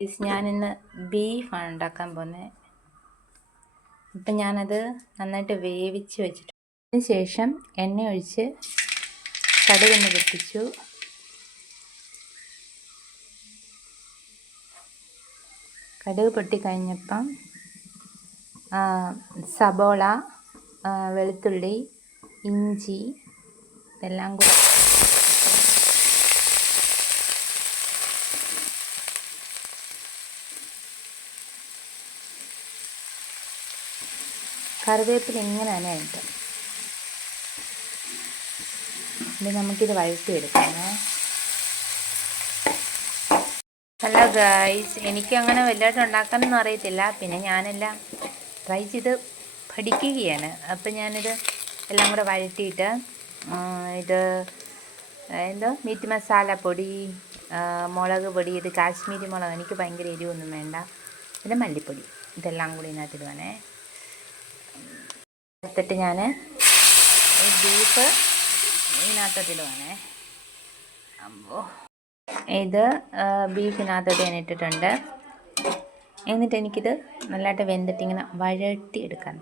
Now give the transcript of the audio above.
ഞാനിന്ന് ബീഫാണ് ഉണ്ടാക്കാൻ പോകുന്നത്. അപ്പം ഞാനത് നന്നായിട്ട് വേവിച്ച് വെച്ചിട്ടുണ്ട്. അതിന് ശേഷം എണ്ണ ഒഴിച്ച് കടുകൊന്ന് പൊട്ടിച്ചു. കടുക് പൊട്ടിക്കഴിഞ്ഞപ്പം സബോള, വെളുത്തുള്ളി, ഇഞ്ചി ഇതെല്ലാം കൂടി കറിവേപ്പില ഇങ്ങനെ തന്നെ ആയിട്ട് ഇത് നമുക്കിത് വഴറ്റിയെടുക്കാമേ. ഹലോ ഗൈസ്, എനിക്കങ്ങനെ വലുതായിട്ട് ഉണ്ടാക്കാനൊന്നും അറിയത്തില്ല. പിന്നെ ഞാനെല്ലാം ട്രൈ ചെയ്ത് പഠിക്കുകയാണ്. അപ്പം ഞാനിത് എല്ലാം കൂടെ വഴറ്റിയിട്ട് ഇത് മീറ്റ് മസാലപ്പൊടി, മുളക് പൊടി, ഇത് കാശ്മീരി മുളക്, എനിക്ക് ഭയങ്കര എരിവൊന്നും വേണ്ട, പിന്നെ മല്ലിപ്പൊടി, ഇതെല്ലാം കൂടി ഇതിനകത്തിടുവാണേ. എടുത്തിട്ട് ഞാൻ ബീഫ് ഇതിനകത്തോട്ടിടുവാണേ. അമ്പോ, ഇത് ബീഫിനകത്തോട്ട് ഞാൻ ഇട്ടിട്ടുണ്ട്. എന്നിട്ട് എനിക്കിത് നല്ലതായിട്ട് വെന്തിട്ട് ഇങ്ങനെ വഴറ്റി എടുക്കാൻ.